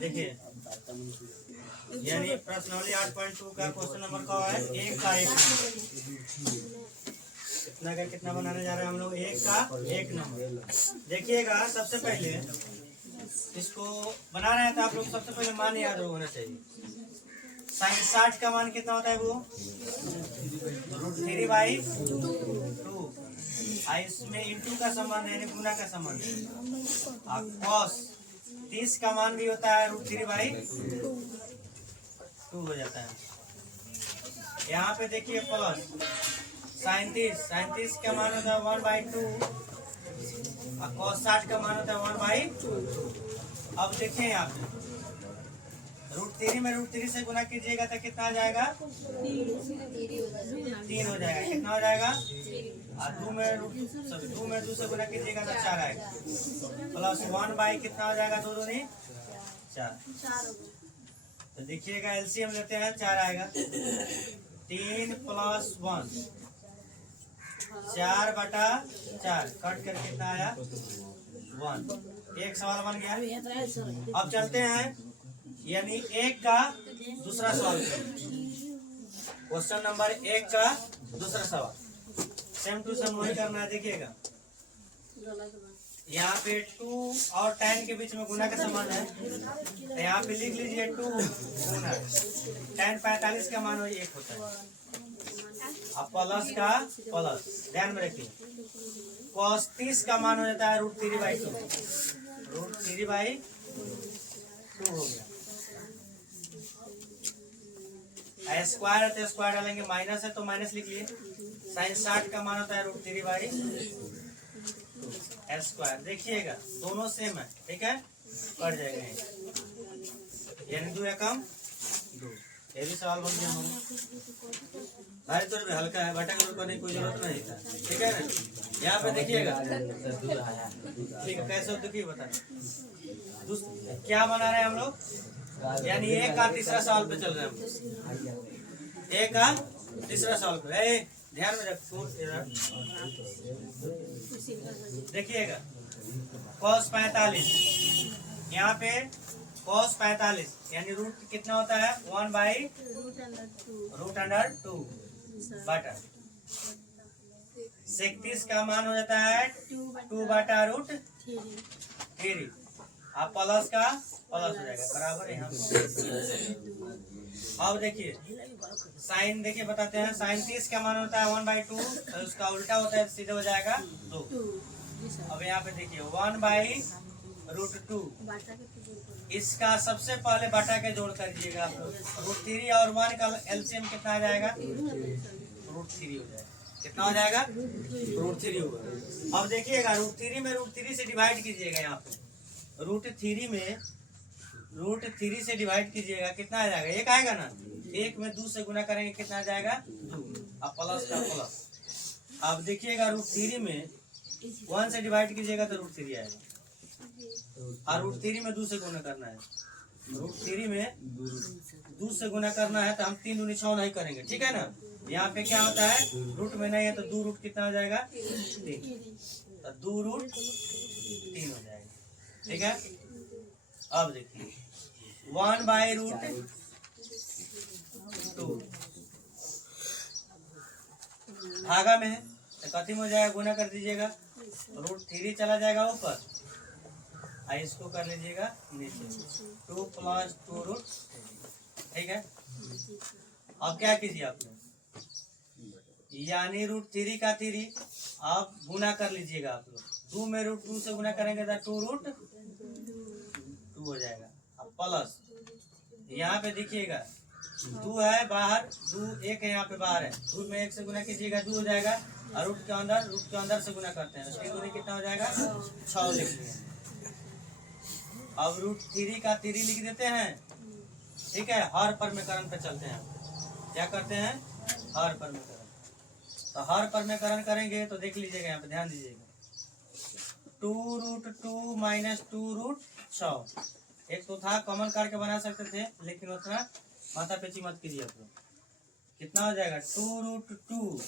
देखिए यानी प्रश्नावली 8.2 का क्वेश्चन नंबर क्या है, एक का एक नंबर। इतना का कितना बनाने जा रहे हैं हम लोग, एक का एक नंबर। देखिएगा सबसे पहले इसको बना रहे हैं तो आप लोग सबसे पहले मान याद होना चाहिए। साइन 60 का मान कितना होता है वो √3/2। इसमें इंटू का संबंध है, गुना का संबंध है। कॉस 30 का मान भी होता है √3/2 हो जाता है। यहाँ पे देखिए प्लस 37 का मान होता है 1/2 और cos 60 का मान होता है 1/2। अब देखें यहाँ पे √3 में √3 से गुना कीजिएगा तो कितना आ जाएगा, 3 हो जाएगा। कितना हो जाएगा, और 2 में 2 से गुना कीजिएगा तो 4 आएगा। प्लस 1/, कितना हो जाएगा, 2 दूनी 4। तो देखिएगा एलसीएम लेते हैं, 4 आएगा। 3 + 1 4/4 कट कर कितना आया 1। एक सवाल बन गया। अब चलते हैं यानी एक का दूसरा सवाल, क्वेश्चन नंबर 1 का दूसरा सवाल सेम टू सेम वही करना है। देखिएगा यहाँ पे 2 और tan के बीच में गुना का संबंध है, तो यहाँ पे लिख लीजिए 2 गुना tan 45 का मान वही 1 होता है। अब प्लस का प्लस, ध्यान में रखिए cos 30 का मान हो जाता है √3/2। √3/2 हो गया। स्क्वायर है तो स्क्वायर डालेंगे, माइनस है तो माइनस लिख लिए। साइन 60 का मान होता है √3/2। देखिएगा दोनों सेम है, ठीक है, कट जाएगा यानी 2 एकम 2। ये भी सवाल बन गया भाई, तो हल्का है, बटा करने की कोई जरूरत नहीं था, ठीक है ना। यहाँ पे देखिएगा ठीक है, कैसे दुखी बता क्या बना रहे हैं हम लोग, यानी एक का तीसरा सवाल पे चल रहे हैं हम। एक का तीसरा सवाल पे ध्यान में रखो। देखिएगा cos 45, यहाँ पे cos 45 यानी रूट कितना होता है 1/√2 बटा 36 का मान हो जाता है 2/√3। आप प्लस का प्लस हो जाएगा बराबर यहाँ। अब देखिए साइन, देखिए बताते हैं, साइन 30 का मान होता है 1/2 तो उसका उल्टा होता है, सीधे हो जाएगा 2। अब यहाँ पे देखिए 1/√2, इसका सबसे पहले बटा के जोड़ कर दीजिएगा। √3 और 1 का एलसीएम कितना आ जाएगा, √3 हो जाएगा। कितना हो जाएगा, √3 होगा। अब देखिएगा √3 में √3 से डिवाइड कीजिएगा। यहाँ पे √3 में √3 से डिवाइड कीजिएगा, कितना आ जाएगा, 1 आएगा ना। 1 में 2 से गुना करेंगे, कितना आ जाएगा 2। अब प्लस का प्लस। अब देखिएगा √3 में 1 से डिवाइड कीजिएगा तो √3 आएगा, और √3 में 2 से गुना करना है। √3 में 2 से गुना करना है तो हम 3 दूनी 6 नहीं करेंगे, ठीक है ना। यहाँ पे क्या होता है, रूट में नहीं है तो 2 रूट कितना हो जाएगा 3, तो 2 रूट 3 हो जाएगा, ठीक है। अब देखिए 1/√2 भागा में है तो कथी में हो जाएगा, गुना कर दीजिएगा। √3 चला जाएगा ऊपर, इसको कर लीजिएगा नीचे, 2 + 2√, ठीक है। अब क्या कीजिए आपने, यानी √3 का 3 आप गुना कर लीजिएगा। आप लोग 2 में √2 से गुना करेंगे तो 2√2 हो जाएगा। अब प्लस यहाँ पे देखिएगा 2 है बाहर, 2 1 है यहाँ पे बाहर है, 2 में 1 से गुना कीजिएगा 2 हो जाएगा, और रूट के अंदर से गुना करते हैं, 3 दूनी कितना हो जाएगा 6 लिख लिया। अब √3 का 3 लिख देते हैं, ठीक है। हर परमेकरण पे चलते हैं, क्या करते हैं, हर परमेकरण। तो हर परमेकरण करेंगे तो देख लीजिएगा, यहाँ पे ध्यान दीजिएगा, 2√2 - 2√6। एक तो था कॉमन करके बना सकते थे, लेकिन उतना माथा पेची मत कीजिए आप लोग। कितना हो जाएगा 2√2,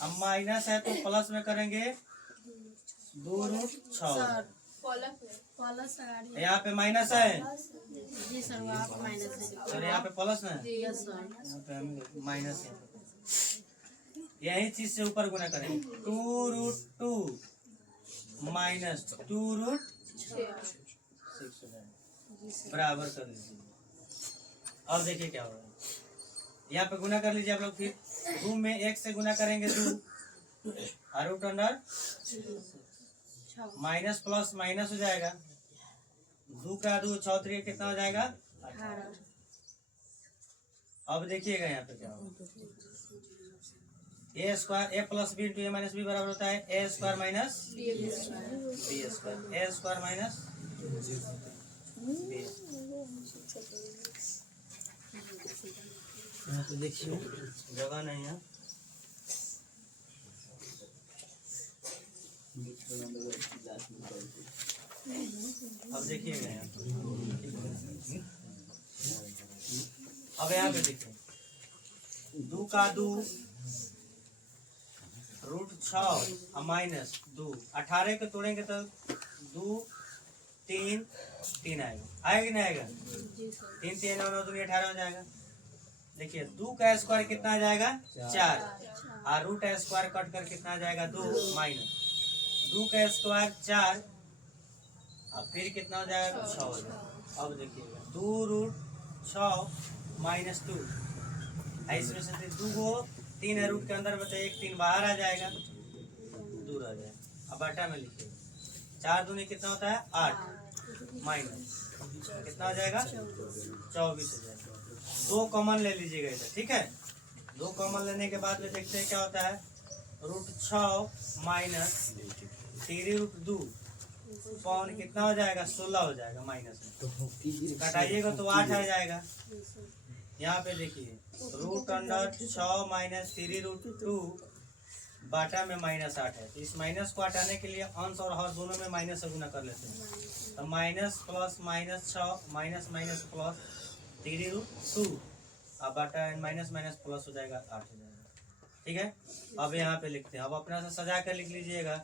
अब माइनस है तो प्लस में करेंगे 2√6, यहाँ पे माइनस है जी सर, वहाँ पर माइनस है। और यहाँ पे प्लस ना, यस सर। यहाँ पे हम माइनस है। यही चीज से ऊपर गुना करेंगे 2√2 माइनस 2√6 बराबर कर लीजिए। अब देखिए क्या होगा, यहाँ पे गुना कर लीजिए आप लोग। फिर 2 में 1 से गुना करेंगे 2 root under minus plus minus हो जाएगा। 2 का 2 6 3 कितना हो जाएगा 18। अब देखिएगा यहाँ पे क्या होगा, ए स्क्वायर ए प्लस बी इंटू ए माइनस बी बराबर होता है ए स्क्वायर माइनस बी स्क्वायर। ए स्क्वायर माइनस बी। यहाँ पे देखिए जगह नहीं है। अब देखिएगा यहाँ, अब यहाँ पे देखिए 2 का 2 √6 माइनस 2 18 को तोड़ेंगे तो 2 3 3 आएगा कि नहीं आएगा? 3 3 9 2 18 हो जाएगा। देखिए 2 का स्क्वायर कितना आ जाएगा 4 और रूट स्क्वायर कट कर कितना आ जाएगा 2 माइनस 2 का स्क्वायर 4 और फिर कितना हो जाएगा 6 हो जाएगा। अब देखिएगा 2√6 माइनस 2, इसमें से 2 को 3 है रूट के अंदर में तो 1 3 बाहर आ जाएगा, दूर आ जाएगा। अब बटा में लिखिए 4 दूनी कितना होता है 8 माइनस कितना हो जाएगा 24 हो जाएगा। 2 कॉमन ले लीजिएगा इधर, ठीक है। 2 कॉमन लेने के बाद में देखते हैं क्या होता है, √6 माइनस 3√2 पौन कितना हो जाएगा 16 हो जाएगा। माइनस में कटाइएगा तो 8 आ जाएगा। यहाँ पे देखिए √6 माइनस 3√2 बाटा में -8 है, तो इस माइनस को हटाने के लिए अंश और हर दोनों में माइनस से गुना कर लेते हैं। तो minus plus minus 6 minus minus plus 3√2 अब बाटा माइनस माइनस प्लस हो जाएगा 8 हो जाएगा, ठीक है। अब यहाँ पे लिखते हैं, अब अपना से सजा कर लिख लीजिएगा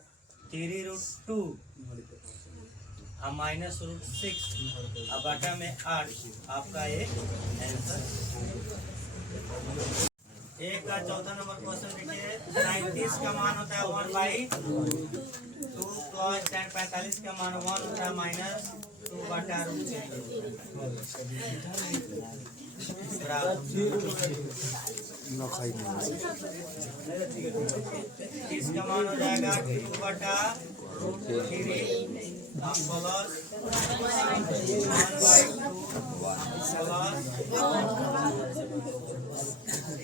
3√2 माइनस √6 अब बाटा में 8 आपका एक आंसर। एक का चौथा नंबर क्वेश्चन देखिए 37 का मान होता है 1/2 प्लस 45 का मान 1 होता है -2 बटा इसका मान हो जाएगा 2 बटा √3 प्लस 1/2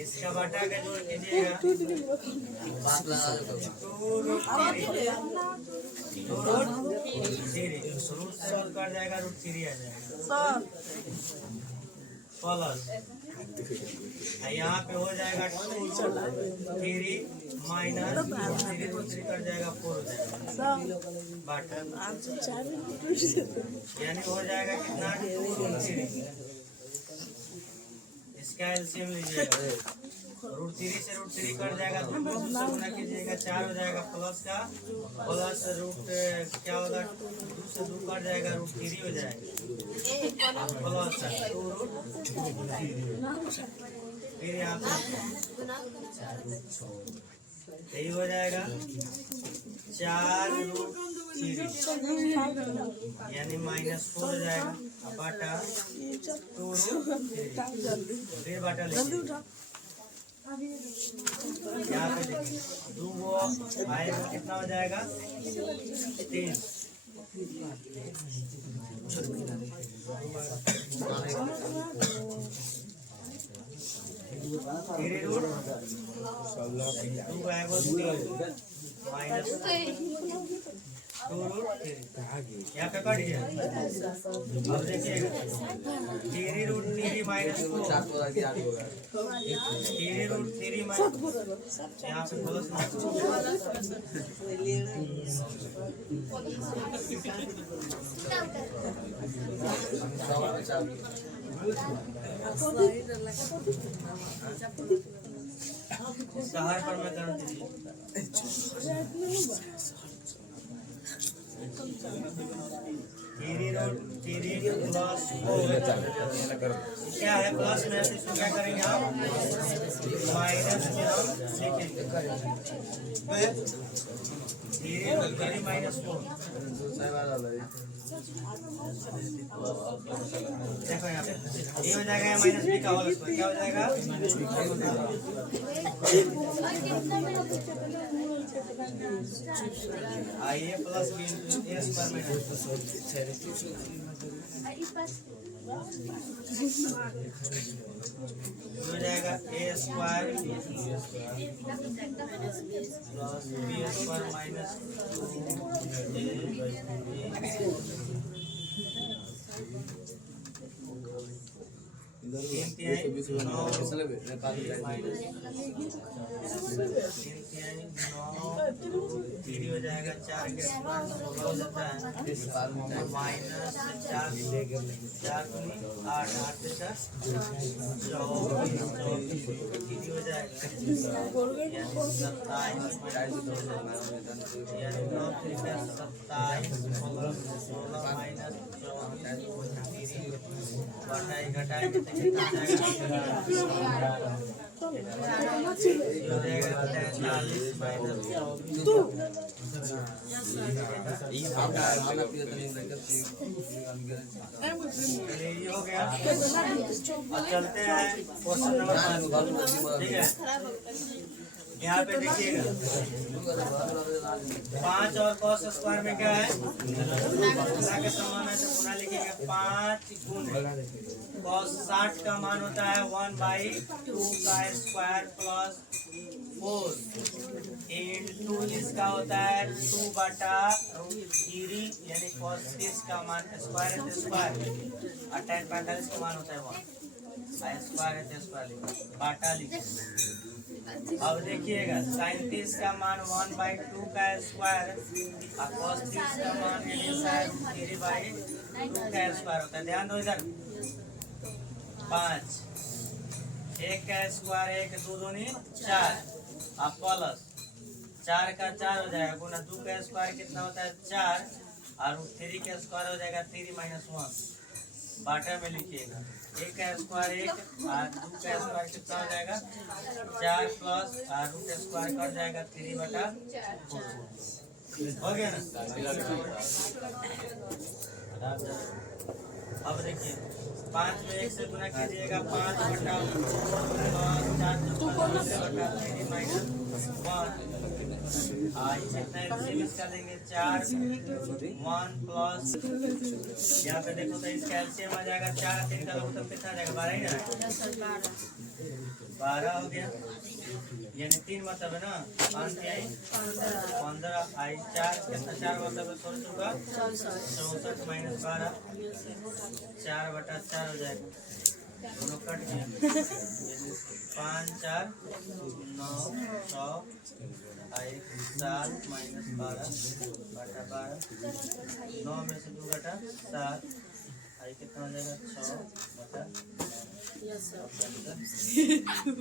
इसका बटा के जोड़ कीजिएगा 2√3 रूट कर जाएगा √3 आ जाएगा प्लस यहाँ पे हो जाएगा 2√3 माइनस √3 कर जाएगा 4 हो जाएगा बाटा यानी हो जाएगा कितना 2√3। इसका एलसीएम लीजिएगा √3 से √3 कट जाएगा 2 से गुना कीजिएगा 4 हो जाएगा प्लस का प्लस रूट क्या होगा 2 से 2 कट जाएगा √3 हो जाएगा प्लस 2√3 फिर यहाँ पे यही हो जाएगा 4√3 यानी -4 हो जाएगा बाटा 2√3 फिर बाटा लीजिए यहाँ पे देखिए 2 आएगा कितना हो जाएगा 3 यहाँ पे कट गया। अब देखिएगा 3√3 -3√3 यहाँ पे प्लस शहर पर मैं कर दीजिए 3 प्लस 4 क्या है प्लस में से इसको क्या करेंगे हम माइनस में हम लिखेंगे 3 माइनस 4 देखो यहाँ पे ये हो जाएगा माइनस बी का होल स्क्वायर क्या हो जाएगा आइए plus B A square minus हो जाएगा A square plus B square minus 3 हो जाएगा 4 के हो जाता है माइनस 4 8 हो जाएगा यानी 9 माइनस 24 घटाए हो गया। चलते हैं क्वेश्चन नंबर 5 ठीक है यहाँ पे देखिएगा 5 और cos स्क्वायर में क्या है गुना के समान है तो गुना लिखेंगे 5 गुने cos 60 का मान होता है 1/2 का स्क्वायर प्लस 4 इंटू इसका होता है 2/3 यानी cos 30 का मान स्क्वायर है स्क्वायर और tan 45 का मान होता है 1 स्क्वायर है स्क्वायर बाटा लिखिए। अब देखिएगा sin 30 का मान 1/2 का स्क्वायर और cos 30 का मान 3/2 का स्क्वायर होता है। ध्यान दो इधर 5 1 का स्क्वायर 1 2 दूनी 4 और प्लस 4 का 4 हो जाएगा गुना 2 का स्क्वायर कितना होता है 4 और 3 का स्क्वायर हो जाएगा 3 - 1 बाटा में लिखिएगा 1 का स्क्वायर 1 और 2 का स्क्वायर कितना हो जाएगा 4 प्लस और रूट स्क्वायर कट जाएगा 3/4 हो गया ना। अब देखिए 5 में 1 से गुना कीजिएगा 5/4 कितना इसका लेंगे 4 1 प्लस यहाँ पे देखो तो इसका एलसीएम आ जाएगा 4 3 का लोग तो कितना आ जाएगा 12 ही ना 12 हो गया यानी 3 मतलब है ना 5 आई 15 आई 4 कितना 4 मतलब है 16 64 माइनस 12 4/4 हो जाएगा दोनों कट गए 5 4 9 100 7 माइनस 12/12 9 में से 2 घटा 7 आई कितना हो जाएगा 6/।